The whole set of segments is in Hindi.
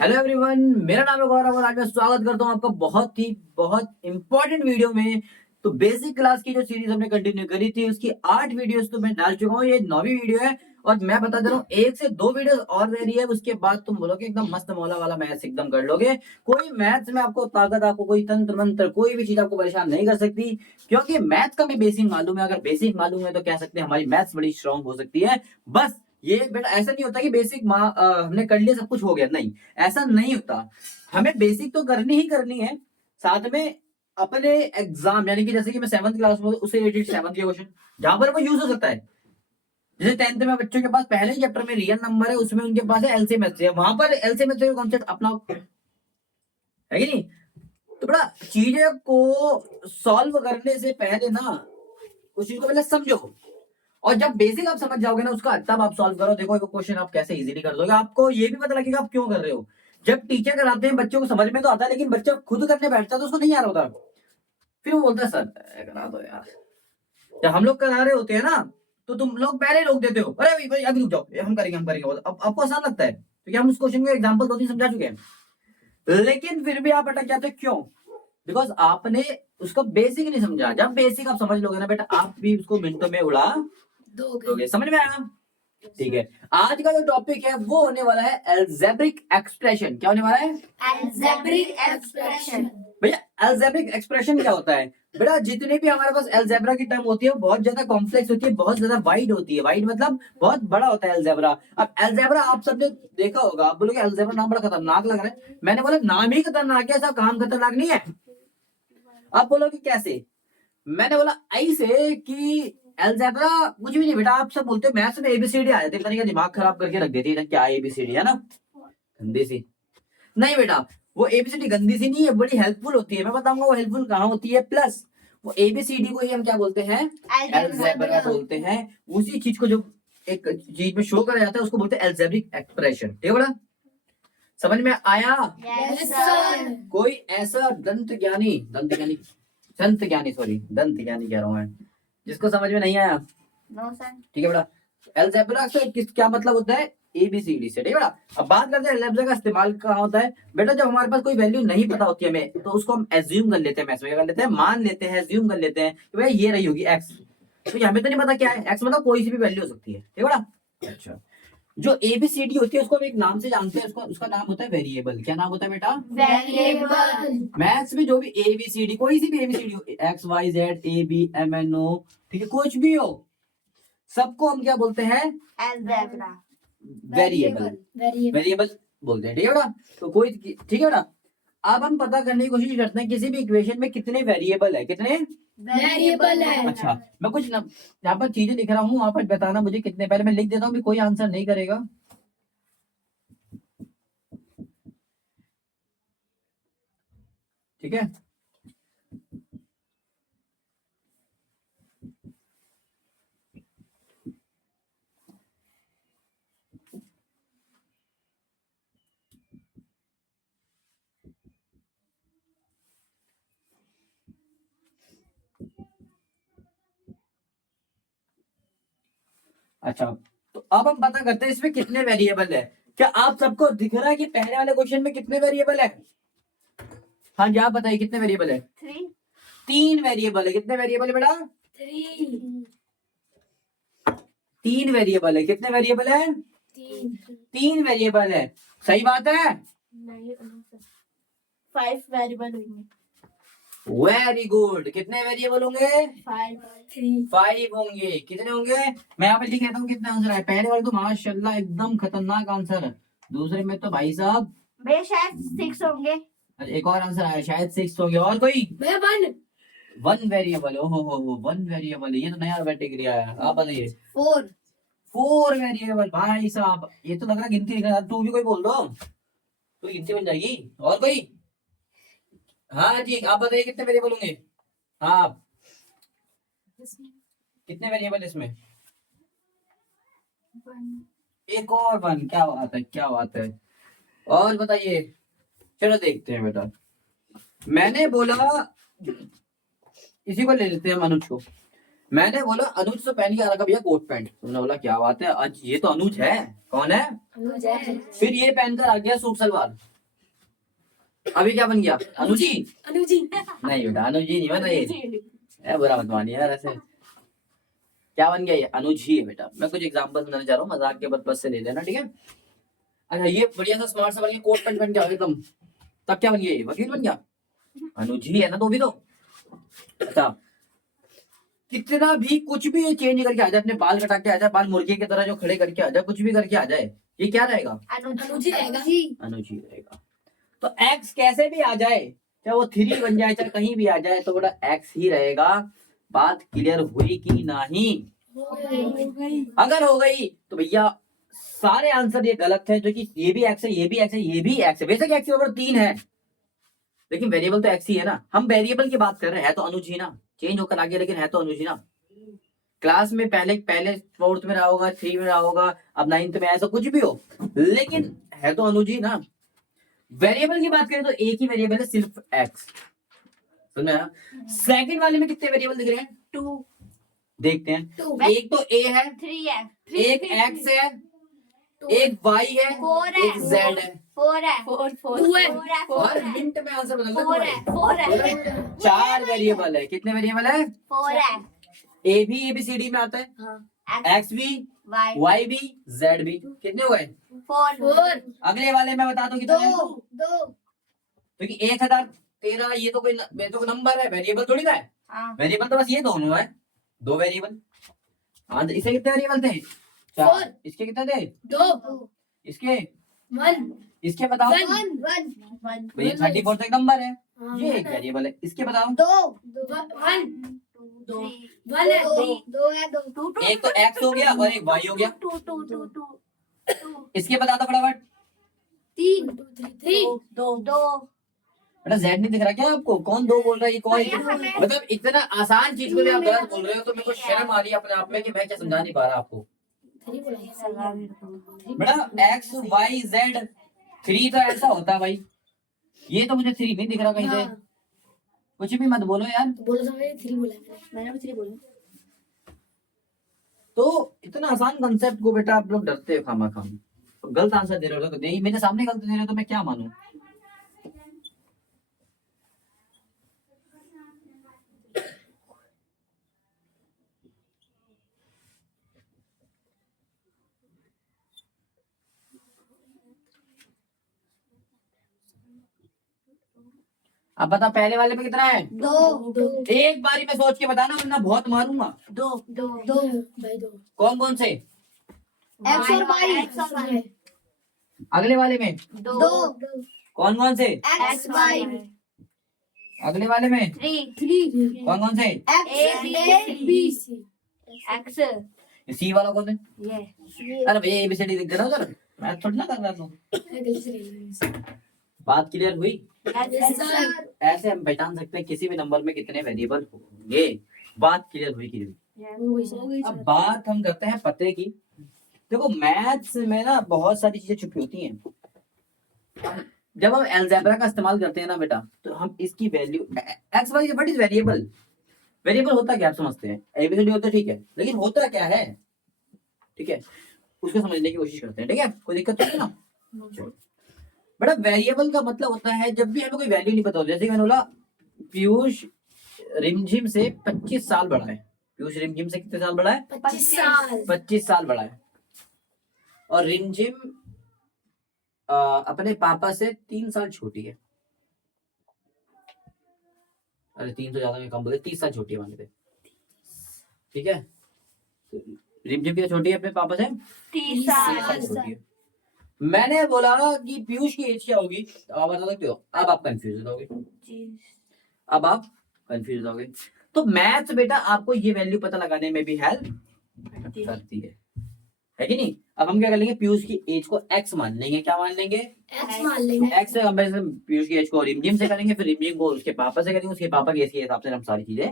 हेलो एवरीवन, मेरा नाम है गौरव और आज मैं स्वागत करता हूँ आपका बहुत इंपॉर्टेंट वीडियो में। तो बेसिक क्लास की जो सीरीज हमने कंटिन्यू करी थी उसकी 8 वीडियोस तो मैं डाल चुका हूँ, ये 9वीं वीडियो है। और मैं बता दे रहा हूँ, 1 से 2 वीडियोस और रह रही है, उसके बाद तुम बोलोगे एकदम मस्त मौला वाला मैथ्स एकदम कर लोगे। कोई मैथ्स में आपको ताकत, आपको कोई तंत्र मंत्र, कोई भी चीज आपको परेशान नहीं कर सकती, क्योंकि मैथ्स का भी बेसिक मालूम है। अगर बेसिक मालूम है तो कह सकते हैं हमारी मैथ्स बड़ी स्ट्रांग हो सकती है। बस ये बेटा ऐसा नहीं होता कि बेसिक हमने कर लिया सब कुछ हो गया, नहीं, ऐसा नहीं होता। हमें बेसिक तो करनी ही करनी है, साथ में अपने एग्जाम, यानी कि जैसे कि मैं 7th क्लास में हूं, उससे रिलेटेड 7th के क्वेश्चन जहां पर वो यूज हो सकता है। जैसे 10th में बच्चों के पास पहले चैप्टर में रियल नंबर है, उसमें उनके पास है एलसीएम है, वहां पर एलसीएम का कॉन्सेप्ट अपना है कि नहीं। तो बड़ा चीजें को सॉल्व करने से पहले ना उस चीज को पहले समझो, और जब बेसिक आप समझ जाओगे ना उसका, तब आप सॉल्व करो। देखो एक क्वेश्चन आप कैसे इजीली कर दोगे, आपको ये भी पता लगेगा आप क्यों कर रहे हो। जब टीचर कराते हैं बच्चों को समझ में तो आता है, लेकिन बच्चा खुद करने बैठता है तो उसको नहीं आ रहा होता। फिर वो बोलता है सर करा दो यार। जब हम लोग करा रहे होते हैं ना, तो तुम लोग पहले ही रोक देते हो, अरे अभी भाई अभी रुक जाओ, हम करेंगे। अब आपको आसान लगता है क्योंकि हम उस क्वेश्चन को एग्जाम्पल 2-3 समझा चुके हैं, लेकिन फिर भी आप अटक जाते हो, क्यों? बिकॉज आपने उसका बेसिक नहीं समझा। जब बेसिक आप समझ लोगे ना बेटा, आप भी उसको मिनटों में उड़ा दोगे। समझ में आया? ठीक है। आज का जो टॉपिक है वो होने वाला है एल्जेब्रिक एक्सप्रेशन। क्या होने वाला है? Algebraic expression. भैया एल्जेब्रिक एक्सप्रेशन क्या होता है? बेटा जितने भी हमारे पास एल्जेब्रा की टर्म होती है वो बहुत ज्यादा कॉम्प्लेक्स होती है, बहुत ज्यादा वाइड होती है। वाइड मतलब बहुत बड़ा होता है एल्जेब्रा। अब एल्जेब्रा आप सबने देखा होगा, आप बोलोगे एल्जेब्रा नाम बड़ा खतरनाक लग रहा है। मैंने बोला नाम ही खतरनाक है, ऐसा काम खतरनाक नहीं है। आप बोलोगे कैसे? मैंने बोला ऐसे कि एलजेब्रा कुछ भी नहीं बेटा। आप सब बोलते हो मैथ्स में एबीसीडी आ जाती है, पता नहीं क्या दिमाग खराब करके रख देती है क्या एबीसीडी है ना, गंदी सी। नहीं बेटा, वो एबीसीडी गंदी सी नहीं है, बड़ी हेल्पफुल होती है। मैं बताऊंगा वो हेल्पफुल कहाँ होती है। प्लस वो एबीसीडी को ही हम क्या बोलते हैं? एलजेब्रा बोलते हैं। उसी चीज को जो एक चीज में शो करा जाता है उसको बोलते हैं एल्जेब्रिक एक्सप्रेशन। ठीक है बेटा, समझ में आया? Yes sir. कोई ऐसा दंत ज्ञानी सॉरी दंत ज्ञानी कह रहा हूं मैं, जिसको समझ में नहीं आया? No sir. ठीक है बेटा, एल्जेब्रा से क्या मतलब होता है? एबीसीडी से। ठीक है बेटा, अब बात करते हैं एल्जेब्रा का इस्तेमाल कहाँ होता है। बेटा जब हमारे पास कोई वैल्यू नहीं पता होती है हमें, तो उसको हम एज्यूम कर लेते हैं। मैथ्स में क्या कर लेते हैं? मान लेते हैं, एज्यूम कर लेते हैं कि भाई ये रही होगी एक्स। तो ये हमें तो नहीं पता क्या है एक्स, मतलब कोई सी भी वैल्यू हो सकती है। ठीक है बेटा। अच्छा, जो एबीसीडी होती है उसको हम एक नाम से जानते हैं, उसको उसका नाम होता है वेरिएबल। क्या नाम होता है बेटा? वेरिएबल। मैथ्स में जो भी एबीसीडी, कोई सी भी एबीसीडी हो, X Y Z A B M N O, ठीक है, कुछ भी हो, सबको हम क्या बोलते हैं? एल्जेब्रा। वेरिएबल। वेरिएबल बोलते हैं। ठीक है बेटा, तो कोई ठीक है बेटा। अब हम पता करने की कोशिश करते हैं किसी भी इक्वेशन में कितने वेरिएबल है, कितने वेरिएबल है। अच्छा, मैं कुछ यहाँ पर चीजें लिख रहा हूँ, वहां पर बताना मुझे कितने। पहले मैं लिख देता हूँ, कोई आंसर नहीं करेगा। ठीक है, अच्छा, तो अब हम पता करते हैं इसमें कितने वेरिएबल है। क्या आप सबको दिख रहा है कि पहले वाले क्वेश्चन में कितने वेरिएबल है? हाँ जी, आप बताइए कितने वेरिएबल है? 3 वेरिएबल है। कितने वेरिएबल है बेटा? 3 वेरिएबल है। कितने वेरिएबल है? 3 वेरिएबल है। सही बात है? नहीं 5 वेरिएबल होंगे। Very good. कितने वेरिएबल होंगे? 5 5 होंगे। कितने होंगे? मैं यहाँ पे लिख कहता हूँ कितने आंसर है। पहले वाले तो माशाल्लाह एकदम खतरनाक आंसर है, दूसरे में तो भाई साहब भैया शायद 6 होंगे। एक और आंसर आया, शायद 6 होंगे। और कोई? भैया 1 1 वेरिएबल। ओहो हो 1 वेरिएबल, ये तो नया कैटेगरी आया। आप बताइए। 4 4 वेरिएबल भाई साहब, ये तो लग रहा है गिनती लिख रहा है। तू भी कोई बोल दो तो गिनती बन जाएगी। और कोई? हाँ जी, आप बताइए कितने वेरिएबल होंगे? हाँ, कितने वेरिएबल इसमें? 1 एक और 1। क्या बात है, क्या बात है। और बताइए, चलो देखते हैं बेटा। मैंने बोला इसी को ले लेते हैं, मनुष्य को। मैंने बोला अनुज से पहन के आ रखा भैया कोट पैंट, तुमने बोला क्या बात है, आज ये तो अनुज है। कौन है? अनुज है। फिर ये पहनकर आ गया सूट सलवार, अभी क्या बन गया? अनुजी? अनुजी। नहीं बेटा अनुजी नहीं बना ये, बुरा मत मानिए यार ऐसे। क्या बन गया ये? अनुज ही है बेटा। मैं कुछ एग्जांपल देना चाह रहा हूँ, मजाक के पर्पज से ले लेना, ठीक है। अच्छा ये बढ़िया सा स्मार्ट सा बढ़िया कोट पैंट पहन के आ गया एकदम, तब क्या बन गया ये? वकील बन गया? अनुज ही है ना तो भी तो। अच्छा कितना भी कुछ भी ये चेंज करके आ जाए, अपने बाल कटा के आ जाए, बाल मुर्गे की तरह जो खड़े करके आ जाए, कुछ भी करके आ जाए, ये क्या रहेगा? अनुजी रहेगा। अनुज ही रहेगा। तो एक्स कैसे भी आ जाए, चाहे वो 3 बन जाए, चाहे कहीं भी आ जाए, तो बड़ा एक्स ही रहेगा। बात क्लियर हुई कि नहीं? अगर हो गई तो भैया सारे आंसर ये गलत है, जो कि ये भी एक्स है, ये भी एक्स है, ये भी एक्स है। बेशक एक्स बराबर 3 है, लेकिन वेरिएबल तो एक्स ही है ना। हम वेरिएबल की बात कर रहे हैं, है तो अनुज ही ना, चेंज होकर आ गया लेकिन है तो अनुज ही ना। क्लास में पहले पहले 4th में रहा होगा, 3 में रहा होगा, अब 9th में, ऐसा कुछ भी हो, लेकिन है तो अनुज ही ना। वेरिएबल की बात करें तो एक ही वेरिएबल है, सिर्फ एक्स। समझ आया? सेकंड वाले में कितने वेरिएबल दिख रहे हैं? 2 देखते हैं। Two. एक तो ए है, 3 है, एक एक्स है, एक वाई है, 4 है, एक जेड है। 4 है, 4 2 है, 4 हर है, मिनट में आंसर बदल 4 है, 4 है, 4 वेरिएबल है। कितने वेरिएबल है? 4 है, ए भी एबीसीडी में आता है, एक्स भी, y वाई भी, जेड भी। कितने हो गए? 4 अगले वाले में बता दो कितने हैं? 2 क्योंकि 1013 ये तो कोई नंबर है, वेरिएबल थोड़ी ना है। हाँ वेरिएबल तो बस ये दोनों है, 2 वेरिएबल। हाँ इसे कितने वेरिएबल थे? 4। इसके कितने थे? 2 इसके 1 इसके बताओ। 1 तो ये 34 तो एक नंबर है, ये एक वेरिएबल है। इसके बताओ। 1 2 1 है। 2 एक तो एक्स हो गया और एक वाई हो गया। 2 इसके बता दो फटाफट। 3 3 2 बेटा जेड नहीं दिख रहा क्या आपको? कौन 2 बोल रहा है? ये कौन? भैया, हमें- मतलब इतना आसान चीज को भी आप गलत बोल रहे हो, तो मेरे को शर्म आ रही है अपने आप में कि मैं क्या समझा नहीं पा रहा आपको। 3 बोला। बेटा एक्स वाई जेड 3 तो ऐसा होता है भाई, ये तो मुझे 3 नहीं दिख रहा कहीं से। कुछ भी मत बोलो यार। तो बोला था मैंने 3 बोला मैंने भी 3 बोला। तो इतना आसान कंसेप्ट को बेटा आप लोग डरते हो खामा खाम, तो गलत आंसर दे रहे हो। तो दे ही, मेरे सामने गलत दे रहे हो तो मैं क्या मानूं? अब बता पहले वाले पे कितना है? 2 एक बारी में सोच के बताना वरना बहुत मारूंगा। 2 2 भाई 2 कौन कौन से? X और Y अगले वाले में 2 कौन कौन से? X Y अगले वाले में 3 कौन कौन से? A B C X सी वाला कौन है? ये अरे भैया एबीसीडी दिख रहा उधर, मैं थोड़ी ना कर रहा हूँ। गलती से ले बात क्लियर हुई? Yes, sir. ऐसे हम पहचान सकते हैं किसी भी नंबर में कितने वेरिएबल होंगे। बात क्लियर हुई कि नहीं? अब बात हम करते हैं पते की। देखो मैथ्स में ना बहुत सारी चीजें छुपी होती हैं। जब हम अलजेब्रा का इस्तेमाल करते हैं ना बेटा, तो हम इसकी value x why what is variable. Variable होता क्या आप समझते हैं? एबीसीडी होता है ठीक है, लेकिन होता क्या है? ठीक है, उसको समझने की कोशिश करते हैं। ठीक है, कोई दिक्कत नहीं है ना? बेटा वेरिएबल का मतलब होता है जब भी हमें कोई वैल्यू नहीं पता हो, जैसे कि मैंने बोला पीयूष रिमझिम से 25 साल बड़ा है। पीयूष रिमझिम से कितने साल बड़ा है? 25 साल 25 साल बड़ा है। और रिमझिम अपने पापा से 3 साल छोटी है। अरे 3 तो ज्यादा में कम बोले, 30 साल छोटी है मान लेते। ठीक है, रिमझिम भी छोटी है अपने पापा से 30 साल साल छोटी है। मैंने बोला कि पीयूष की एज क्या होगी, तो आप बता सकते हो? अब आप कंफ्यूज हो जाओगे, अब आप कंफ्यूज हो जाओगे। तो मैथ्स बेटा आपको ये वैल्यू पता लगाने में भी हेल्प करती है कि नहीं? अब हम क्या कर लेंगे, पीयूष की एज को x मान लेंगे। क्या मान लेंगे? X मान लेंगे। x से कंपैरिजन पीयूष की एज को रिमझिम से करेंगे, फिर रिमझिम को उसके पापा से करेंगे, उसके पापा की एज के हिसाब से हम सारी चीजें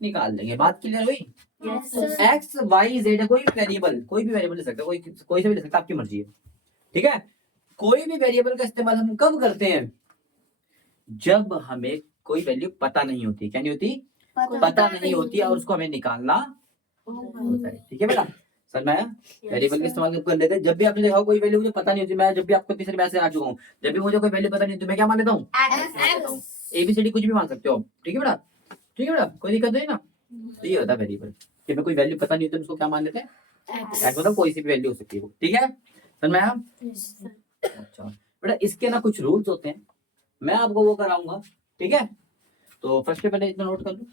निकाल लेंगे। बात क्लियर हुई? Yes, sir. X Y Z कोई भी वेरिएबल ले सकता है, कोई से भी ले सकता है, आपकी मर्जी है। ठीक है, कोई भी वेरिएबल का इस्तेमाल हम कब करते हैं? जब हमें कोई वैल्यू पता नहीं होती। क्या नहीं होती? पता नहीं होती है और उसको हमें निकालना होता है। ठीक है बेटा, सर मैं वेरिएबल का इस्तेमाल कर लेते हैं। जब भी आपने देखा हो कोई वैल्यू मुझे पता नहीं होती, मैं जब भी आपको तीसरे मैसेज आ चुका हूँ, जब भी मुझे कोई वैल्यू पता नहीं होती मैं क्या मान लेता हूँ, ABCD कुछ भी मान सकते हो। ठीक है बेटा, ठीक है बेटा, कोई दिक्कत नहीं ना। तो ये होता है वेरिएबल कि हमें कोई वैल्यू पता नहीं होती उसको क्या मान लेते हैं, एक्स, मतलब कोई सी भी वैल्यू हो सकती है वो। ठीक है सर मैं, अच्छा बेटा इसके ना कुछ रूल्स होते हैं, मैं आपको वो कराऊंगा। ठीक है, तो फर्स्ट पे पहले इतना नोट कर लो।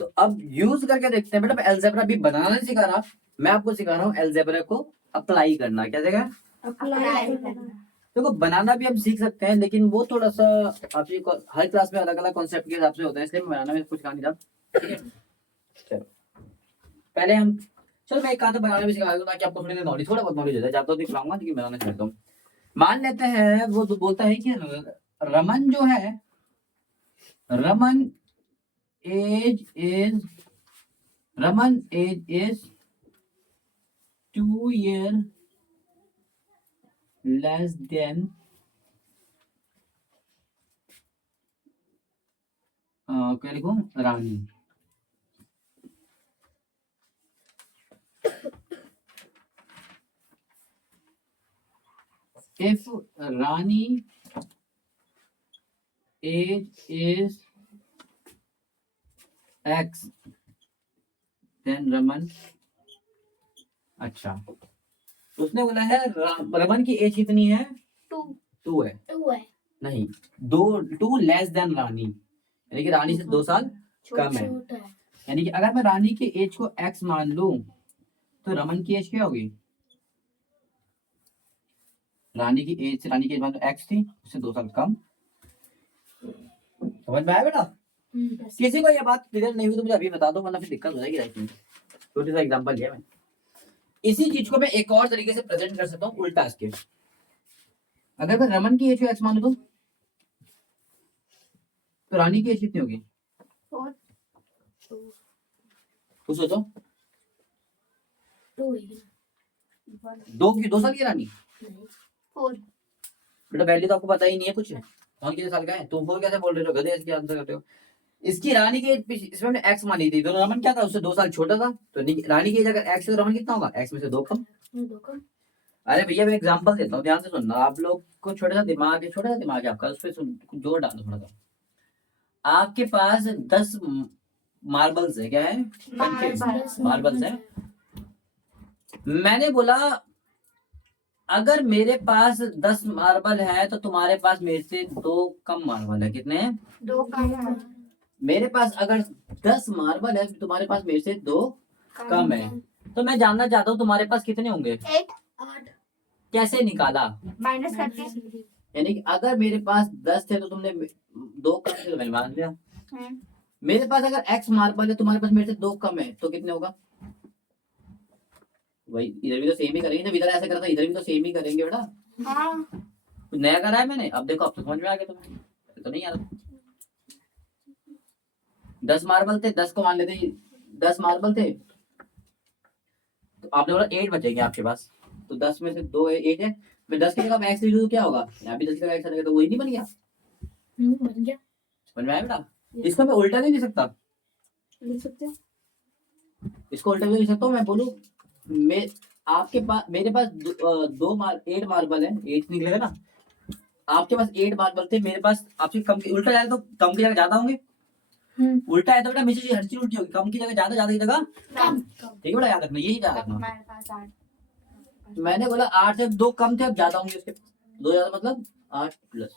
तो अब यूज करके देखते हैं बेटा, मैं अलजेब्रा भी बनाना नहीं सिखा रहा, मैं आपको सिखा रहा हूँ अलजेब्रा को अप्लाई करना। क्या जगह, देखो बनाना भी हम सीख सकते हैं, लेकिन वो थोड़ा सा आपकी हर क्लास में अलग अलग कॉन्सेप्ट के हिसाब से होता है, इसलिए मैं बनाना में कुछ सिखा नहीं रहा। ठीक है, चलो पहले हम, चलो मैं एक आधा बनाना भी सिखा दूं ताकि आपको थोड़ी नॉलेज, थोड़ा बहुत नॉलेज हो जाए, ज्यादा नहीं खिलाऊंगा लेकिन बनाना सिखाता हूँ। मान लेते हैं वो तो बोलता है कि रमन जो है, Raman age is, Raman age is 2 year less than क्या लिखूं, रानी। If Rani age is X, then Raman, अच्छा उसने बोला है रमन की एज कितनी है, 2 है, नहीं 2 लेस देन रानी, यानी कि रानी से 2 साल कम है। यानी कि अगर मैं रानी की एज को X मान लूं तो रमन की एज क्या होगी, रानी की एज मान लो X थी, उससे 2 साल कम। समझ में आया बेटा? किसी को ये बात क्लियर नहीं हुई तो मुझे अभी बता दो, वरना फिर दिक्कत हो जाएगी लाइफ में। छोटी सा एग्जांपल लिया मैं। इसी चीज को मैं एक और तरीके से प्रेजेंट कर सकता हूँ, उल्टा इसके। अगर मैं रमन की एज को X मानू तो रानी की एज कितनी होगी, तो सोचो 2 साल की रानी, बेटा वैल्यू तो आपको पता ही नहीं है कुछ, कौन कितने साल का है, तुम 4 कैसे बोल रहे हो, गधे इसके आंसर करते हो। इसकी रानी की एज इसमें हमने X मानी थी, तो रमन क्या था, उससे 2 साल छोटा था, तो रानी की एज अगर X है तो रमन कितना होगा, X में से 2 कम। अरे भैया मैं एग्जांपल देता हूँ, ध्यान से सुनना, आप लोग को छोटा सा दिमाग है, छोटा सा दिमाग है आपका, उस पर जोर डालो थोड़ा सा। आपके पास 10 मार्बल्स है, क्या है, मार्बल्स है। मैंने बोला अगर मेरे पास 10 मार्बल है तो तुम्हारे पास मेरे से 2 कम मार्बल है, कितने हैं, 2 कम। मेरे पास अगर 10 मार्बल है तो तुम्हारे पास मेरे से 2 कम है, तो मैं जानना चाहता हूँ तुम्हारे पास कितने होंगे, 8 कैसे निकाला, माइनस करके। यानी कि अगर मेरे पास 10 थे तो तुमने 2 कम थे तो मैंने मान लिया। मेरे पास अगर X मार्बल है, तुम्हारे पास मेरे से 2 कम है, तो कितने होगा, वही इधर भी तो सेम ही करेंगे, जब इधर ऐसे करता इधर भी तो सेम ही करेंगे बेटा। कुछ नया करा है मैंने, अब देखो अब तो समझ में आ गया तुम्हें, तो नहीं आ रहा। 10 मार्बल थे, 10 को मान लेते 10 मार्बल थे, तो आपने बोला 8 बचेंगे आपके पास, तो 10 में से 2 है 8 है, मैं 10 की जगह X लिख दूं तो क्या होगा, यहाँ भी 10 की जगह X लगेगा, तो वही नहीं बन गया, बन गया। समझ में आया बेटा? इसको मैं उल्टा नहीं लिख सकता, लिख सकते हो। इसको उल्टा नहीं लिख सकता हूँ, मैं बोलूं मैं आपके पास, मेरे पास 8 मार्बल है, 8 निकलेगा ना, आपके पास 8 मार्बल थे, मेरे पास आपसे कम, उल्टा जाए तो कम की जगह ज्यादा होंगे, उल्टा है तो बेटा हमेशा हर चीज उल्टी होगी, कम की जगह ज्यादा, ज्यादा की जगह कम। ठीक है बेटा, याद रखना, यही याद रखना। हमारे पास 8। मैंने बोला 8 से 2 कम थे, अब ज्यादा होंगे उसके, 2 ज्यादा मतलब 8 प्लस,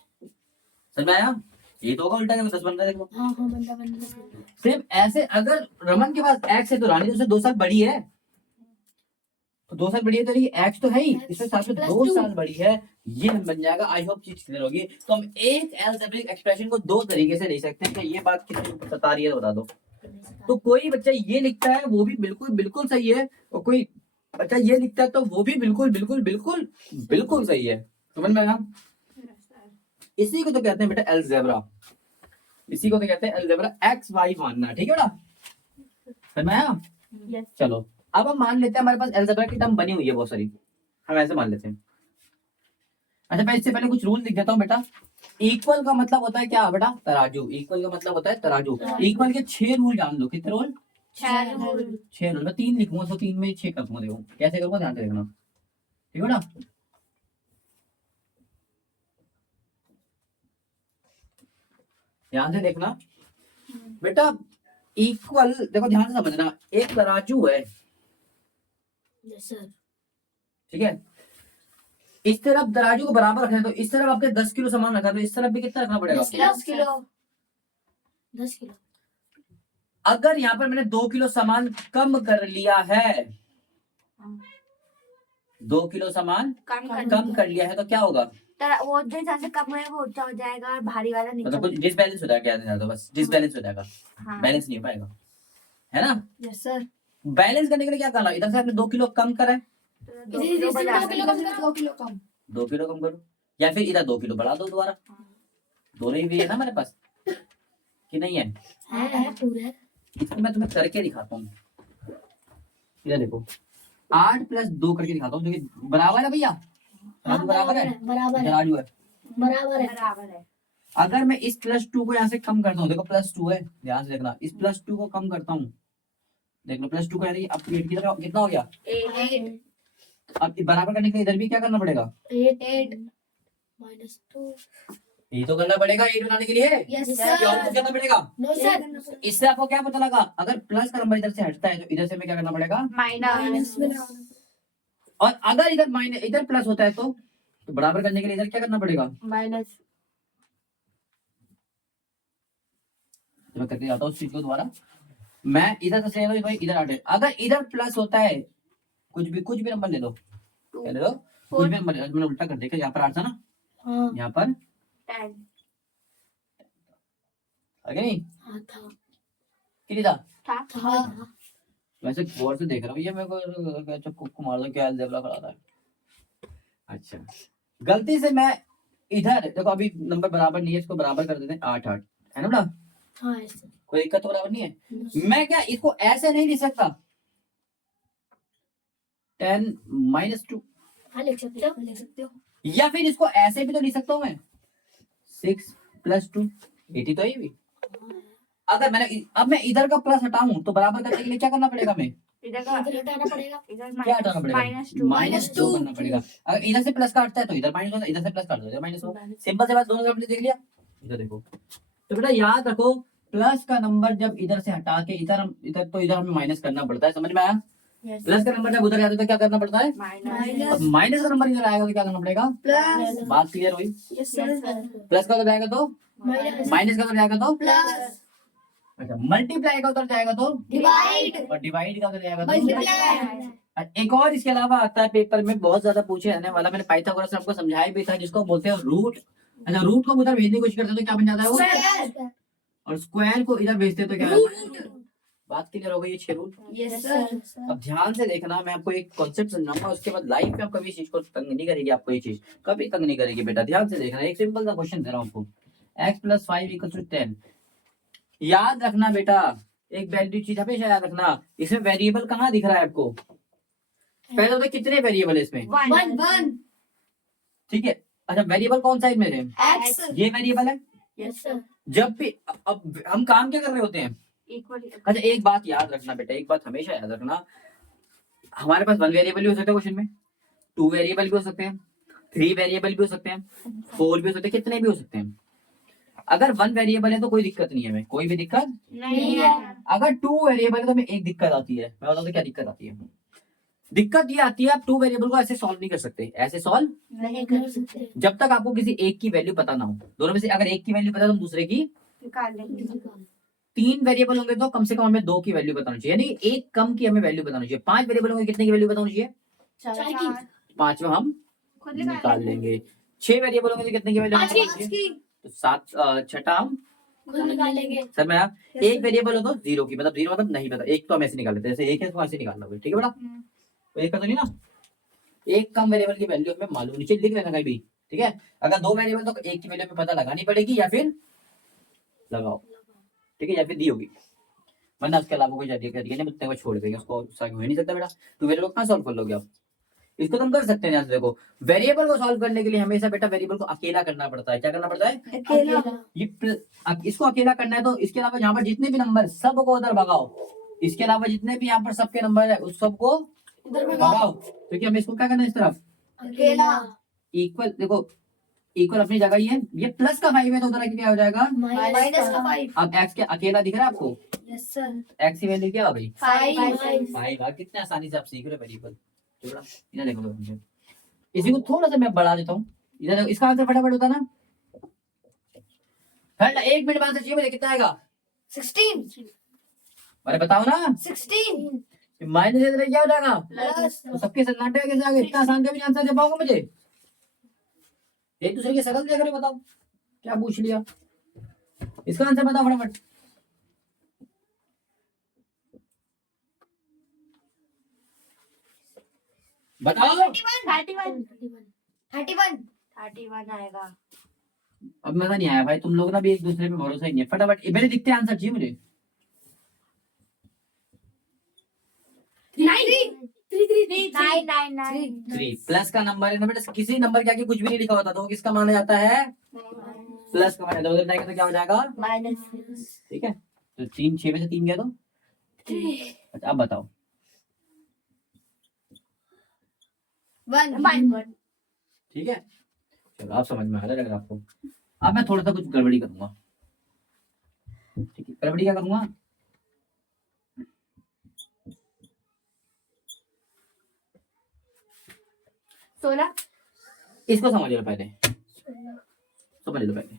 समझ में आया? ये तो होगा उल्टा, 10 बन रहा है देखो। हाँ बंदा। सेम ऐसे अगर रमन के पास X है तो रानी उससे 2 साल बड़ी है, तो 2 साल बड़ी है तो ये X तो है ही, इसके साथ में 2 साल बड़ी है, ये बन जाएगा। आई होप चीज क्लियर होगी। तो हम एक अलजेब्रिक एक्सप्रेशन को 2 तरीके से लिख सकते हैं, कि ये बात किसी को बता रही है तो बता दो। तो कोई बच्चा ये लिखता है वो भी बिल्कुल सही है, और कोई बच्चा ये लिखता है तो वो भी बिल्कुल सही है। समझ में आया? इसी को तो कहते हैं बेटा अलजेब्रा, इसी को तो कहते हैं अलजेब्रा, एक्स वाई मानना। ठीक है बेटा, समझ में आया? चलो अब हम मान लेते हैं हमारे पास अलजेब्रा की टर्म बनी हुई है बहुत सारी, हम ऐसे मान लेते हैं अच्छा मैं इससे पहले कुछ रूल लिख देता हूँ बेटा। इक्वल का मतलब होता है क्या बेटा? तराजू। इक्वल का मतलब होता है तराजू। इक्वल के 6 रूल जान लो। कितने रूल? 6 रूल। 6 रूल। मैं 3 लिखूंगा तो 3 में 6 कर दूंगा। देखो कैसे करूंगा, ध्यान से देखना, ठीक है ना? ध्यान से देखना बेटा। इक्वल देखो, ध्यान से समझना। एक तराजू है, यस सर। ठीक है? इस तरफ तराजू को बराबर रखना है, तो इस तरफ आपके 10 किलो सामान रखा है, तो इस तरफ भी कितना रखना पड़ेगा? 10 किलो। 10 किलो। 10 किलो। अगर यहाँ पर मैंने 2 किलो सामान कम कर लिया है, 2 किलो सामान कम कर लिया है, तो क्या होगा? वो जैसा से कम है वो ऊंचा हो जाएगा और भारी वाला नीचे। मतलब कुछ डिसबैलेंस हो जाएगा, क्या तो बस डिसबैलेंस हो जाएगा, हाँ। बैलेंस नहीं हो पाएगा, है ना? Yes sir. बैलेंस करने के लिए क्या करना? इधर से आपने 2 किलो कम करा है, 2 किलो बढ़ा 2 किलो कम करो। 2 किलो कम। 2 किलो कम करो, या फिर इधर 2 किलो बढ़ा दो दोबारा। दोनों ही भी है ना हमारे पास, कि नहीं है? है पूरा। इसको मैं तुम्हें करके दिखाता हूँ। इधर देखो, 8 प्लस 2 करके दिखाता हूँ, जो कि बराबर है भैया। तराजू बराबर है, बराबर है। तराजू है, बराबर है। बराबर है। अगर मैं इस +2 को यहाँ से कम करता हूँ, देखो +2 है, ध्यान से देखना, इस +2 को कम करता हूँ, देख लो +2 का यानी अब 8 की तरह कितना हो गया? 8 अब बराबर करने के लिए इधर भी क्या करना पड़ेगा? 8 माइनस 2। ये तो करना पड़ेगा 8 बनाने के लिए। यस क्या और कुछ करना पड़ेगा? No sir. इससे आपको क्या पता लगा? अगर प्लस का नंबर इधर से हटता है, तो इधर से हमें क्या करना पड़ेगा? माइनस। और अगर इधर माइनस, इधर प्लस होता है, तो बराबर करने के लिए इधर क्या करना पड़ेगा? माइनस। तो मैं करके जाता हूँ उस चीज को दोबारा। मैं इधर से ले लो भाई, इधर हटे। अगर इधर प्लस होता है, कुछ भी नंबर ले लो, क्या ले लो? कुछ भी नंबर। मैंने उल्टा कर देखा, यहाँ पर 8 था ना, हाँ यहाँ पर 10 आगे नहीं, हाँ था। कितनी था? था। वैसे गौर से देख रहा हूँ, ये मेरे को चक्कू मार दो, क्या अलजेब्रा कराता है। अच्छा, गलती से मैं इधर देखो, अभी नंबर बराबर नहीं है, इसको बराबर कर देते हैं 8 8, है ना बेटा? हाँ ऐसे। कोई दिक्कत तो बराबर नहीं है। मैं क्या इसको ऐसे नहीं लिख सकता? 10 -2, हाँ लिख सकते हो। लिख सकते हो। या फिर इसको ऐसे भी तो लिख सकता हूँ मैं, 6 + 2 80, तो ये भी। अगर मैंने अब मैं इधर का प्लस हटाऊं, तो बराबर करने के लिए क्या करना पड़ेगा? मैं इधर का इधर हटाना पड़ेगा। इधर क्या हटाना पड़ेगा? -2 -2 करना पड़ेगा। अगर इधर से प्लस काटता है, तो इधर माइनस होगा, इधर से प्लस काट दो, इधर माइनस होगा। सिंपल से बात, दोनों आपने देख लिया। इधर देखो, तो बेटा याद रखो, प्लस का नंबर जब इधर से हटा के इधर तो इधर हमें माइनस करना पड़ता है, समझ में आया? प्लस का नंबर जब उधर जाता है तो क्या करना पड़ता है? माइनस। अब माइनस का नंबर इधर आएगा तो क्या करना पड़ेगा? प्लस। बात क्लियर हुई? Yes sir. प्लस का उधर जाएगा तो माइनस। माइनस का उधर जाएगा तो प्लस। अच्छा, मल्टीप्लाई का उधर जाएगा तो डिवाइड। और डिवाइड का उधर जाएगा तो मल्टीप्लाई। और एक और इसके अलावा आता है, पेपर में बहुत ज्यादा पूछे जाने वाला, मैंने पाइथागोरस आपको समझाया भी था, जिसको बोलते हैं रूट। अच्छा, रूट को उधर भेजने की कोशिश करते हैं तो क्या बन जाता है वो? स्क्वायर। और स्क्वायर को इधर भेजते हैं तो क्या? रूट। बात क्लियर हो गई? ये 6 रूट। Yes sir. अब ध्यान से देखना, मैं आपको एक कॉन्सेप्ट समझाऊंगा, उसके बाद लाइफ में आप कभी इस चीज को तंग नहीं करेगी, आपको ये चीज कभी तंग नहीं करेगी बेटा। ध्यान से देखना, एक सिंपल सा क्वेश्चन दे रहा हूँ आपको, x + 5 = 10। याद रखना बेटा, एक वैल्यू चीज हमेशा याद रखना, इसमें वेरिएबल कहाँ दिख रहा है आपको? पहले तो कितने वेरिएबल है इसमें? 1 ठीक है। अच्छा, वेरिएबल कौन सा है मेरे? x। ये वेरिएबल है। Yes sir. जब भी अब हम काम क्या कर रहे होते हैं? इक्वल। अच्छा, एक बात याद रखना बेटा, एक बात हमेशा याद रखना, हमारे पास 1 वेरिएबल भी हो सकता है क्वेश्चन में, 2 वेरिएबल भी हो सकते हैं, 3 वेरिएबल भी हो सकते हैं, 4 भी हो सकते हैं, कितने भी हो सकते हैं। अगर 1 वेरिएबल है तो कोई दिक्कत नहीं है, हमें कोई भी दिक्कत। नहीं है। अगर 2 वेरिएबल है तो हमें एक दिक्कत आती है, मैं बताऊँ तो क्या दिक्कत आती है? दिक्कत ये आती है, आप 2 वेरिएबल को ऐसे सॉल्व नहीं कर सकते, ऐसे सॉल्व नहीं कर सकते। जब तक आपको किसी एक की वैल्यू पता ना हो। दोनों में से अगर एक की वैल्यू पता है तो दूसरे की। निकाल लेंगे। 3 वेरिएबल होंगे तो कम से कम हमें 2 की वैल्यू बतानी चाहिए, यानी एक कम की हमें वैल्यू बतानी चाहिए। 5 वेरिएबल होंगे, कितने की वैल्यू बतानी चाहिए? 4 पांचवा हम खुद निकाल लेंगे। 6 वेरिएबल होंगे तो कितने की वैल्यू बतानी चाहिए? तो 7 छठा हम खुद निकालेंगे। सर मैं एक वेरिएबल हो तो 0 की, मतलब 0 मतलब नहीं पता, एक तो हम ऐसे निकाल लेते हैं, जैसे एक है तो ऐसे निकालना होगा, ठीक है बेटा? तो एक का तो नहीं ना, एक कम वेरिएबल की वैल्यू हमें मालूम, नीचे लिख लेना कहीं भी, ठीक है? अगर 2 वेरिएबल तो एक की वैल्यू हमें पता लगानी पड़ेगी, या फिर लगाओ, ठीक है, या फिर दी होगी, वरना उसके अलावा कोई जरिया नहीं, मुझे छोड़ देंगे उसको, हो नहीं सकता बेटा। तो वेरिएबल कहाँ सॉल्व कर लोगे आप? इसको तुम कर सकते हैं। यहाँ से देखो, वेरिएबल को सॉल्व करने के लिए हमेशा बेटा वेरिएबल को अकेला करना पड़ता है। क्या करना पड़ता है? अकेला अब इसको अकेला करना है तो इसके अलावा यहाँ पर जितने भी नंबर सबको उधर भगाओ। इसके अलावा जितने भी यहाँ पर सबके नंबर है उस सबको उधर भगाओ, क्योंकि हमें इसको क्या करना है इस तरफ अकेला इक्वल। देखो इक्वल अपनी जगह ही है, ये प्लस का 5 है तो उधर क्या हो जाएगा? माइनस का 5। अब एक्स के अकेला दिख रहा है आपको? Yes sir. एक्स की वैल्यू क्या हो गई? 5। 5। कितने आसानी से आप सीख रहे हो वेरिएबल। इधर देखो मुझे, इसी को थोड़ा सा मैं बढ़ा देता हूँ। इधर देखो, इसका आंसर फटाफट होता ना। फटाफट 1 मिनट बाद चाहिए मुझे, कितना आएगा? 16। अरे बताओ ना। 16 माइनस इधर क्या हो जाएगा? प्लस तो सबके सन्नाटे कैसे आ गए? इतना आसान कभी आंसर दे पाओगे मुझे? एक दूसरे की शक्ल देख रहे हो, बताओ क्या पूछ लिया। इसका आंसर बताओ फटाफट। बताओ। 31 आएगा। अब मजा नहीं आया भाई, तुम लोग ना भी एक दूसरे पे भरोसा ही नहीं है। फटाफट मेरे दिखते आंसर चाहिए मुझे। 3 प्लस का नंबर है ना बेटा, किसी नंबर के आगे कुछ भी नहीं लिखा होता तो वो किसका माना जाता है? प्लस का माना जाता है। उधर जाएगा तो क्या हो जाएगा? माइनस। ठीक है, तो 3 6 में से 3 गया तो अच्छा अब बताओ। 1। ठीक है, चलो आप समझ में आ रहा है अगर आपको। अब मैं थोड़ा सा कुछ गड़बड़ी करूंगा। ठीक है, गड़बड़ी क्या करूंगा? इसको समझ लो पहले, समझ लो पहले।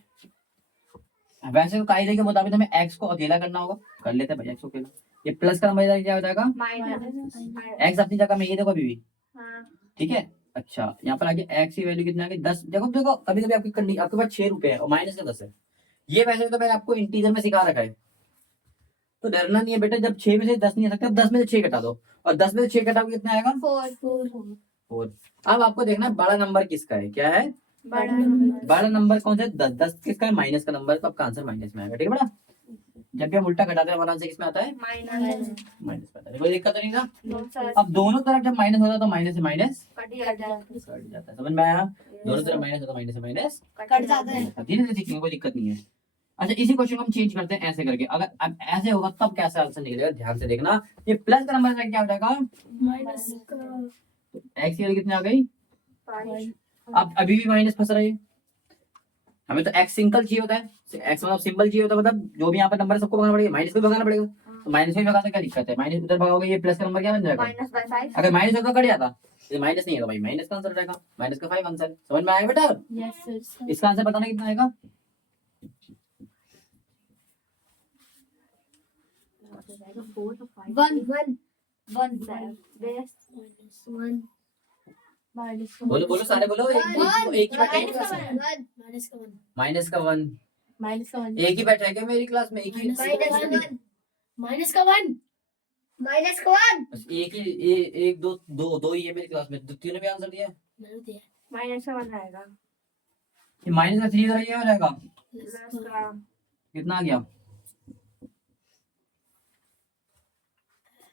वैसे तो कायदे के मुताबिक हमें एक्स को अकेला करना होगा, कर लेते हैं भाई एक्स को अकेला। ये प्लस का नंबर क्या हो जाएगा? एक्स अपनी जगह में, ये देखो अभी भी। ठीक है, अच्छा यहाँ पर आगे एक्स की वैल्यू कितनी आ गई? 10। देखो देखो, कभी कभी आपके पास 6 रुपए है और माइनस का 10 है। ये वैसे तो मैंने आपको इंटीजर में सिखा रखा है, तो डरना नहीं है बेटा। जब 6 में से 10 नहीं आ सकता, 10 में से 6 घटा दो, और 10 में से 6 घटाओगे कितना आएगा? 4। अब आपको देखना है बड़ा नंबर किसका है। क्या है? बड़ा नंबर कौन सा है? 10। 10 किसका है? माइनस का नंबर है, तो आपका आंसर माइनस में आएगा। ठीक है बेटा, जब भी हम उल्टा घटाते हैं हमारा आंसर किसमें आता है? माइनस में आता है। कोई दिक्कत तो नहीं ना? अब दोनों तरफ जब माइनस होता है तो माइनस से माइनस कट जाता है। समझ में आया? दोनों तरफ माइनस होता है, माइनस से माइनस कट जाता है। धीरे धीरे सीखेंगे, कोई दिक्कत नहीं है। अच्छा, इसी क्वेश्चन को हम चेंज करते हैं ऐसे करके। अगर अब ऐसे होगा तब कैसा आंसर निकलेगा, ध्यान से देखना। ये प्लस का नंबर क्या हो जाएगा? माइनस का एक्स की वैल्यू कितनी आ गई? अब अभी भी माइनस फंस रहा है। हमें तो एक्स सिंगल चाहिए होता है, एक्स मतलब सिंबल चाहिए होता है, मतलब जो भी यहाँ पर नंबर है सबको भगाना पड़ेगा, माइनस को भगाना पड़ेगा। तो माइनस में भगाने क्या दिक्कत है? माइनस उधर भगाओगे, ये प्लस का नंबर क्या बन जाएगा? अगर माइनस होता कट जाता, ये माइनस नहीं है तो भाई माइनस का आंसर हो जाएगा। माइनस का 5 आंसर। समझ में आया बेटा? इसका आंसर बताना कितना आएगा? बोलो बोलो सारे बोलो। एक ही बैठा है माइनस का 1। एक ही बैठा है क्या मेरी क्लास में? एक ही माइनस का 1। बस एक ही एक दो दो दो ही है मेरी क्लास में, तीनों भी आंसर दिया। माइनस का 1 आएगा। ये माइनस का 3 इधर क्या हो जाएगा? कितना आ गया?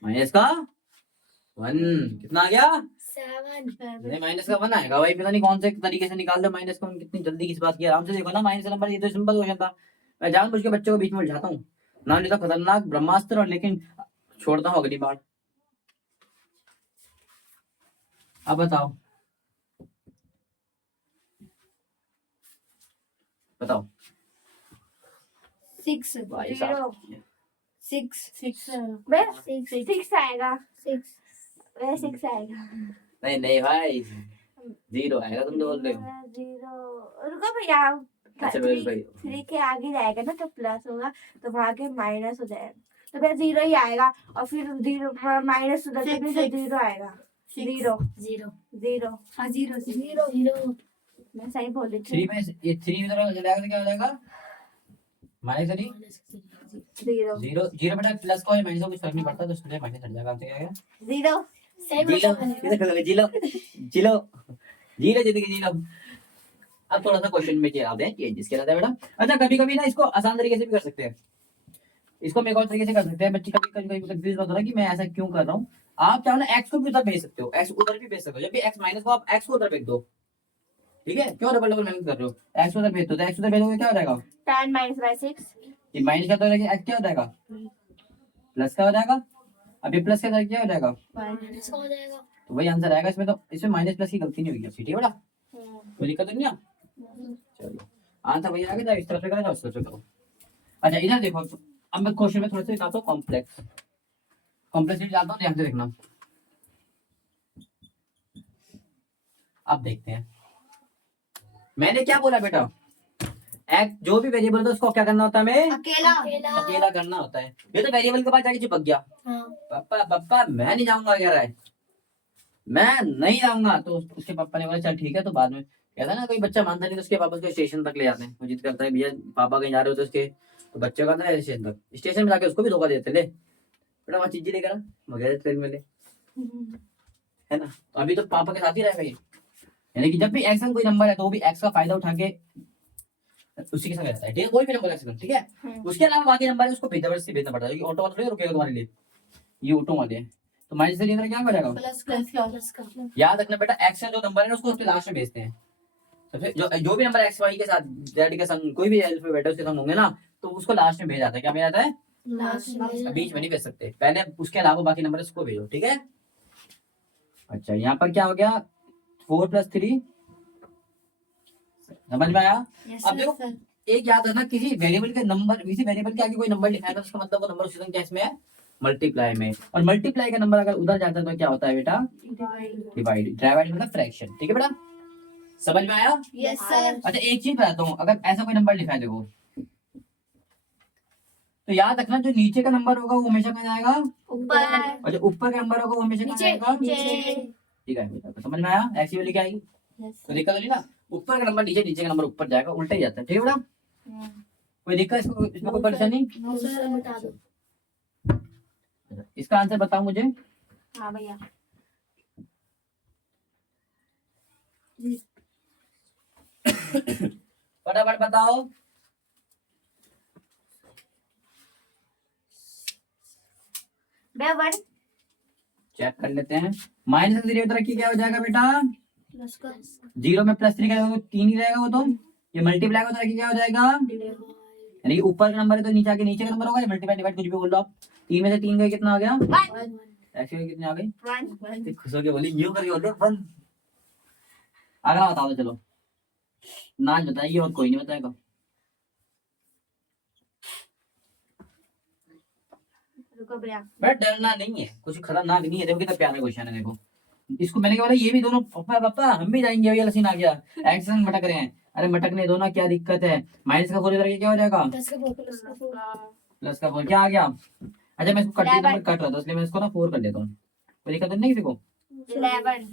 माइनस का 1 कितना आ गया? 7। नहीं, माइनस का 1 आएगा भाई। पता नहीं कौन से तरीके से निकाल दो माइनस का 1। कितनी जल्दी किस बात की, आराम से देखो ना। माइनस का नंबर ये तो सिंपल क्वेश्चन था। मैं जानबूझ के बच्चों को बीच में उलझाता हूँ, नाम लेता खतरनाक ब्रह्मास्त्र, और लेकिन छोड़ता हूँ अगली बार। अब बताओ बताओ। 6 भाई साहब, 6 आएगा। 6 आएगा। नहीं नहीं भाई, 0 आएगा। तुम तो बोल रहे हो 0। रुको भैया, अच्छा भाई 3 के आगे जाएगा ना तो प्लस होगा, तो वहां के माइनस हो जाएगा, तो फिर 0 ही आएगा। और फिर 0 माइनस उधर से 0 आएगा। 0 मैं सही बोल रही 3 में ये 3 इधर चला जाएगा तो क्या हो जाएगा? माइनस 3 0 0 0 बेटा, प्लस को माइनस को कुछ फर्क नहीं पड़ता, तो इसलिए माइनस हट जाएगा। आंसर क्या आएगा? 0 जिलो जिलो जिलो जीत गए जिलो। अब थोड़ा सा क्वेश्चन में क्या है चेंजेस किया जाता है बेटा। अच्छा, कभी कभी ना इसको आसान तरीके से भी कर सकते हैं, इसको हम एक और तरीके से कर सकते हैं। बच्चे कभी कभी कंफ्यूज होता है कि मैं ऐसा क्यों कर रहा हूँ। आप चाहो ना एक्स को भी उधर भेज सकते हो, एक्स उधर भी भेज सकते हो। जब भी एक्स माइनस को आप एक्स को उधर भेज दो, ठीक है, क्यों डबल डबल मेहनत कर रहे हो, एक्स उधर भेज दो, तो एक्स उधर भेजोगे क्या हो जाएगा, 10 minus by 6 ये माइनस का तो एक्स क्या हो जाएगा, प्लस का हो जाएगा। अब ये प्लस का क्या हो जाएगा, माइनस का हो जाएगा। तो वही आंसर आएगा इसमें। तो इसमें माइनस प्लस की गलती नहीं होगी, ठीक है बेटा, कोई दिक्कत नहीं है। चलो आंसर वही आएगा, इस तरफ से करो उस तरफ से करो। अच्छा इधर देखो, अब मैं क्वेश्चन में थोड़ा सा दिखाता हूँ कॉम्प्लेक्स, कॉम्प्लेक्सिटी लाता हूँ, ध्यान से देखना। अब देखते हैं मैंने क्या बोला बेटा, एक्स जो भी वेरिएबल होता है उसको क्या करना होता है, हमें अकेला अकेला करना होता है। ये तो वेरिएबल के पास जाके चिपक गया, हाँ। पापा पापा मैं नहीं जाऊंगा कह रहा है, मैं नहीं जाऊंगा। तो उसके पापा ने बोला चल ठीक है। तो बाद में कहता है ना, कोई बच्चा मानता नहीं तो उसके पापा उसको स्टेशन तक ले जाते हैं, वो जिद करता है भैया पापा कहीं जा रहे हो तो उसके, तो बच्चे का है स्टेशन तक, स्टेशन में जाके उसको भी धोखा देते, ले बेटा वहाँ चीज लेकर वगैरह ट्रेन में ले, है ना। तो अभी तो पापा के साथ ही रहेगा ये, यानी कि जब भी एक्स का कोई नंबर है तो वो भी एक्स का फायदा उठा के उसी के साथ रहता है, ठीक है, कोई भी नंबर एक्स ठीक है। उसके अलावा बाकी नंबर है उसको जबरदस्ती भेजना पड़ता है, ऑटो वाला थोड़ी रुकेगा तुम्हारे लिए, ये ऑटो वाले हैं। तो माइनस से लेकर क्या हो जाएगा, प्लस का याद रखना बेटा, एक्स का जो नंबर है ना उसको सबसे लास्ट में भेजते हैं। सबसे जो भी नंबर एक्स वाई के साथ जेड के संग कोई भी अल्फाबेट उसके संग होंगे ना, तो उसको लास्ट में भेजा जाता है। क्या भेजा जाता है, लास्ट बीच में नहीं भेज सकते, पहले उसके अलावा बाकी नंबर उसको भेजो, ठीक है। अच्छा यहाँ पर क्या हो गया, 4 + 3, समझ में आया। अब देखो एक याद रखना, किसी वेरिएबल के नंबर, किसी वेरिएबल के आगे कोई नंबर लिखा है तो उसका मतलब वो नंबर उसी संख्या इसमें है, मल्टीप्लाई में। और मल्टीप्लाई का नंबर अगर उधर जाता है तो क्या होता है बेटा, डिवाइड। डिवाइड मतलब फ्रैक्शन, ठीक है बेटा, समझ में आया। Yes sir. अच्छा एक चीज बताता हूँ, अगर ऐसा कोई नंबर लिखा है देखो, तो याद रखना जो नीचे का नंबर होगा वो हमेशा कहाँ जाएगा, ऊपर और जो ऊपर का नंबर होगा वो हमेशा कहाँ नीचे जाएगा, नीचे। ठीक है बेटा, तो समझ में आया, ऐसी वाली क्या आएगी, तो दिक्कत नहीं ना, ऊपर का नंबर नीचे, नीचे का नंबर ऊपर जाएगा, उल्टा ही जाता है, ठीक है बेटा। कोई दिक्कत इसमें कोई परेशानी, नो सर मिटा दो। इसका आंसर बताओ मुझे, हाँ भैया फटाफट बताओ। भैया 1 चेक कर लेते हैं, माइनस का 3 रखिए क्या हो जाएगा बेटा, प्लस का 0 में +3 का 3 ही रहेगा वो, तो ये मल्टीप्लाई का रखिए क्या हो जाएगा, यानी कि ऊपर का नंबर है तो नीचे आके नीचे का नंबर होगा, मल्टीप्लाई डिवाइड कुछ भी बोल लो आप। 3 में से 3 गए कितना आ गया, ऐसे कितने आ गए, 1 खुश होके बोली यूं करके बोल रहे 1। अगला बताओ तो चलो, नाच बताइए और कोई नहीं बताएगा। रुको भैया बट डरना नहीं है, कुछ खतरनाक नहीं है, देखो कितना प्यारा क्वेश्चन है, देखो इसको मैंने क्या बोला, ये भी दोनों पापा पापा हम भी जाएंगे, ये सीन आ गया, एक्शन मटक रहे हैं, अरे मटकने दो ना, क्या दिक्कत है। माइनस का 4 इधर आके क्या हो जाएगा, प्लस का 4 प्लस का 4 प्लस का 4 क्या आ गया। अच्छा मैं इसको कट नंबर कट रहा था इसलिए मैं इसको ना 4 कर लेता हूँ, कोई दिक्कत तो नहीं किसी को। 11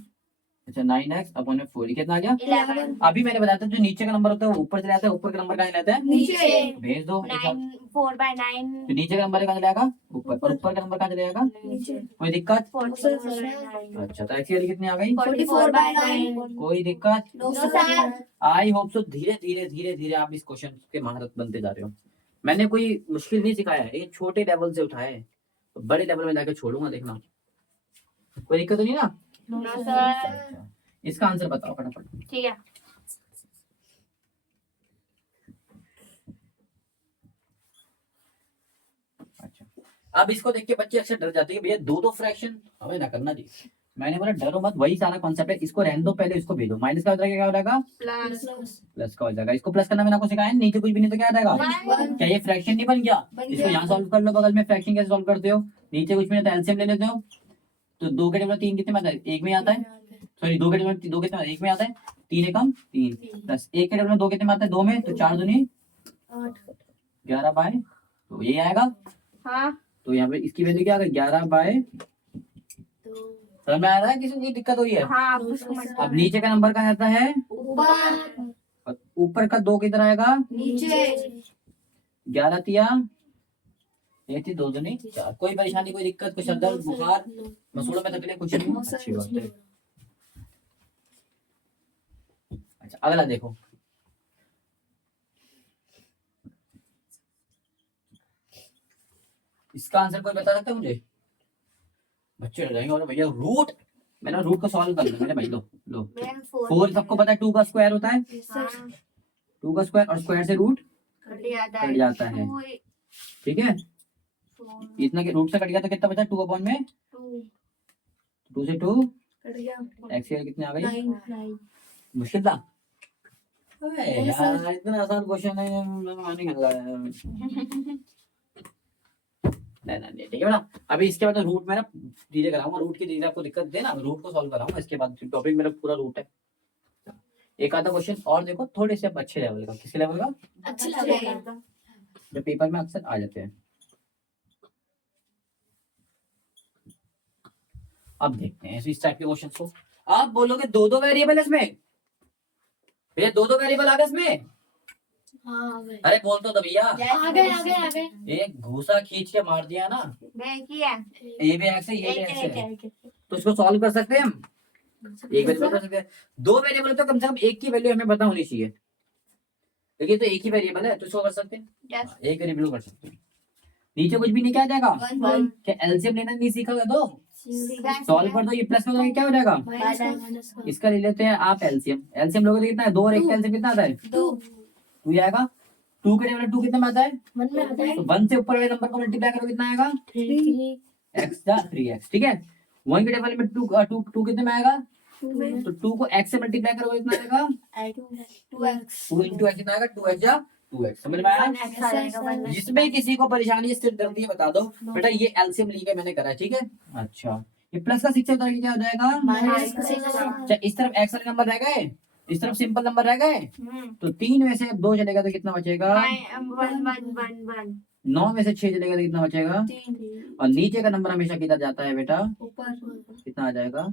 अच्छा 9x अपॉन 4 कितना आ गया, 11 अभी मैंने बताया था जो नीचे का नंबर होता है वो ऊपर चला जाता है, ऊपर का नंबर कहाँ जाता है, नीचे भेज दो। 9 4/9 तो नीचे का नंबर कहाँ चला ऊपर, और ऊपर का नंबर कहाँ चला जाएगा, नीचे कोई दिक्कत। 44/9 अच्छा तो एक्चुअली कितनी आ गई, 44/9 कोई दिक्कत। No sir. I hope so धीरे धीरे धीरे धीरे आप इस क्वेश्चन के महारत बनते जा रहे हो। मैंने कोई मुश्किल नहीं सिखाया है, ये छोटे लेवल से उठाया है, तो बड़े लेवल में जाके छोड़ूंगा, देखना कोई दिक्कत तो नहीं ना। नो सर अच्छा, इसका आंसर बताओ फटाफट। ठीक है अच्छा अब इसको देख के बच्चे अक्सर डर जाते हैं, भैया दो दो फ्रैक्शन हमें ना करना जी। मैंने बोला डरो मत, वही सारा कॉन्सेप्ट है, इसको रहने दो, पहले इसको भेजो। माइनस का हो जाएगा, क्या हो जाएगा, प्लस प्लस का हो जाएगा। इसको प्लस करना मैंने आपको सिखाया, नीचे कुछ भी नहीं तो क्या आ जाएगा, क्या ये फ्रैक्शन नहीं बन गया, इसको यहाँ सॉल्व कर लो, बगल में फ्रैक्शन कैसे सॉल्व करते हो, नीचे कुछ भी नहीं तो एलसीएम ले लेते हो, तो 2 के टेबल 3 कितने में आता है, एक में आता है, सॉरी 2 के टेबल 2 कितने में, एक में आता है, 3 एकम 3 प्लस 1 के टेबल 2 कितने में आता है, 2 में, तो 4 दूनी 11/, तो ये आएगा। हाँ तो यहाँ पे इसकी वैल्यू क्या आ गई, 11/, समझ में आ रहा है, किसी को कोई दिक्कत हो रही है। हाँ उसको मत अब नीचे का नंबर कहाँ आता है, ऊपर और ऊपर का 2 किधर आएगा, नीचे 11 तिया 1 2 दूनी 4, कोई परेशानी कोई दिक्कत, कुछ दर्द बुखार मसूड़ों में तकलीफ कुछ नहीं, अच्छी बात है। अच्छा अगला देखो, इसका आंसर कोई बता सकता है मुझे, बच्चे डर जाएंगे और भैया रूट, मैंने रूट को सॉल्व कर लिया मैंने भाई। लो लो, मैंने 4 सबको पता है 2 का स्क्वायर होता है, हाँ, 2 का स्क्वायर और स्क्वायर से रूट कट जाता है, ठीक है। इतना के रूट से कट गया तो कितना बचा 2 अपॉन में 2 से 2 एक्स कितने आ गई, मुश्किल था। अबे यार इतना आसान क्वेश्चन है, माने नहीं लगा यार। नहीं ठीक है ना। अभी इसके बाद रूट में ना धीरे कराऊंगा, रूट की धीरे आपको दिक्कत दे ना, रूट को सॉल्व कराऊंगा इसके बाद, टॉपिक मेरा पूरा रूट है। एक आधा क्वेश्चन और देखो थोड़े से अच्छे लेवल का, किस लेवल का, अच्छा लगेगा। जो पेपर में अक्सर आ जाते हैं। अब देखते हैं इस टाइप के क्वेश्चन को। आप बोलोगे दो दो वेरिएबल इसमें, भैया दो दो वेरिएबल आ गए इसमें, हाँ अरे बोल तो भैया, आ गए। एक घूसा खींच के मार दिया ना, ये भी एक्स है ये भी एक्स है, तो इसको सॉल्व कर सकते हैं हम, एक वेरिएबल कर सकते हैं। दो वेरिएबल तो कम से कम एक की वैल्यू हमें पता होनी चाहिए, लेकिन तो एक ही वेरिएबल है तो इसको कर सकते हैं, एक वेरिएबल कर सकते हैं। नीचे कुछ भी नहीं क्या जाएगा, क्या एलसीएम लेना नहीं सीखा तो सॉल्व कर दो, ये प्लस में क्या हो जाएगा, इसका ले लेते हैं आप एलसीएम, एलसीएम लोगे तो कितना है 2 और 1 का एलसीएम कितना आता है 2 आएगा, 2 के टेबल 2 कितना में आता है, तो 1 से ऊपर वाले नंबर को मल्टीप्लाई करो कितना आएगा x जा 3x, ठीक है। 1 के टेबल में 2 कितने में आएगा, तो 2 को x से मल्टीप्लाई करो कितना आएगा 2 into x कितना आएगा 2x जा 2x, समझ में आया। जिसमें किसी को परेशानी सिर्फ दर्दी बता दो बेटा, ये एलसीएम लेके मैंने करा है, ठीक है। अच्छा ये प्लस का 6 होता है क्या हो जाएगा, अच्छा इस तरफ x वाले नंबर रह गए, इस तरफ सिंपल नंबर रह गए, तो 3 में से 2 चलेगा तो कितना बचेगा 9 में से 6 चलेगा तो कितना बचेगा, और नीचे का नंबर हमेशा किधर जाता है बेटा, कितना आ जाएगा।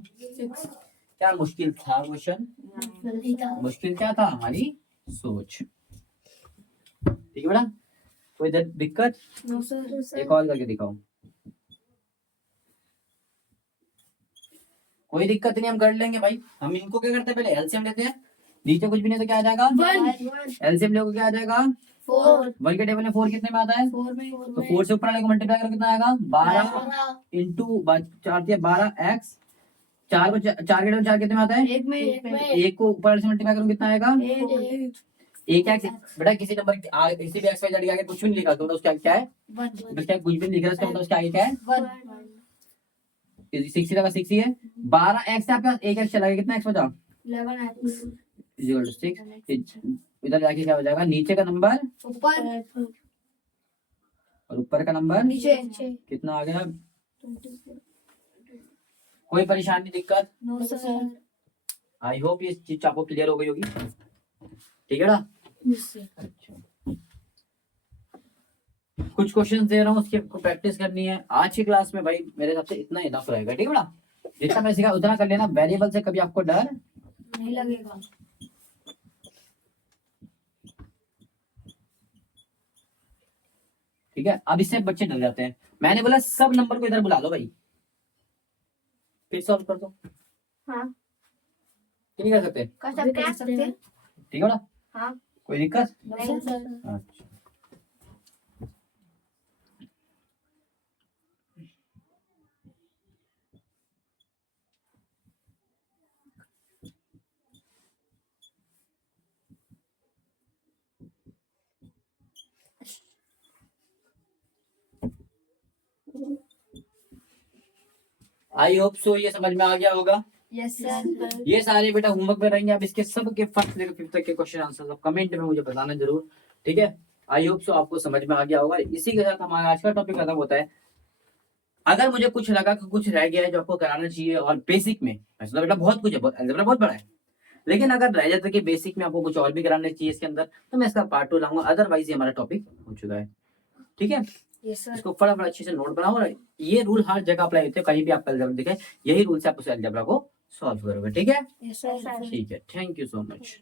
क्या मुश्किल था क्वेश्चन, मुश्किल क्या था हमारी सोच, ठीक है बेटा। कोई दिक्कत, एक और करके दिखाओ, कोई दिक्कत नहीं हम कर लेंगे भाई। हम इनको क्या करते हैं पहले एलसीएम लेते हैं, नीचे कुछ भी नहीं तो क्या आ जाएगा एलसीएम लोगे क्या आ जाएगा 1 के टेबल में 4 कितने में आता है, तो 4 से ऊपर वाले को मल्टीप्लाई करो कितना आएगा 12 इंटू 4 12 एक्स, 4 को 4 के टेबल 4 कितने में आता है, एक को ऊपर वाले से मल्टीप्लाई करो कितना आएगा 1 एक्स। बेटा किसी नंबर किसी भी एक्स वाई जेड के आगे कुछ भी नहीं लिखा तो उसका क्या है, उसका कुछ भी नहीं लिख रहा इसका मतलब उसका आगे क्या है 6 का 6 ही है, 12 एक्स से आपका 1 एक्स चला गया, कितना एक्स बचा 6, इधर जाके क्या हो जाएगा नीचे का नंबर और ऊपर का नंबर कितना आ गया। कोई परेशानी दिक्कत, आई होप ये चीज आपको क्लियर हो गई होगी, ठीक है ना। अच्छा कुछ क्वेश्चन दे रहा हूँ उसकी आपको प्रैक्टिस करनी है आज की क्लास में भाई, मेरे हिसाब से इतना इनफ रहेगा, ठीक है बेटा। जितना मैं सिखा उतना कर लेना, वेरिएबल से कभी आपको डर नहीं लगेगा। ठीक है। अब इससे बच्चे डर जाते हैं, मैंने बोला सब नंबर को इधर बुला लो भाई, फिर सॉल्व कर दो, हाँ नहीं कर सकते, कर सकते हैं। ठीक है ना। हाँ कोई दिक्कत, नहीं अच्छा आई होप सो ये समझ में आ गया होगा। Yes sir. ये सारे बेटा होमवर्क में रहेंगे, आप इसके सब के फर्स्ट से 5th तक के क्वेश्चन आंसर कमेंट में मुझे बताना जरूर, ठीक है। आई होप सो आपको समझ में आ गया होगा। इसी के साथ हमारा आज का टॉपिक खत्म होता है। अगर मुझे कुछ लगा कि कुछ रह गया है जो आपको कराना चाहिए, और बेसिक में वैसे तो बेटा बहुत कुछ है, अलजेब्रा बहुत बड़ा है, लेकिन अगर रह जाता कि बेसिक में आपको कुछ और भी कराना चाहिए इसके अंदर, तो मैं इसका पार्ट 2 लाऊंगा। अदरवाइज ये हमारा टॉपिक हो चुका है, ठीक है। Yes sir. इसको फटाफट अच्छे से नोट बनाओ, और ये रूल हर जगह अप्लाई होते हैं, कहीं भी आपका अलजेब्रा दिखे यही रूल से आप उस अलजेब्रा को सॉल्व करोगे, ठीक है। Yes sir. ठीक है, थैंक यू सो मच।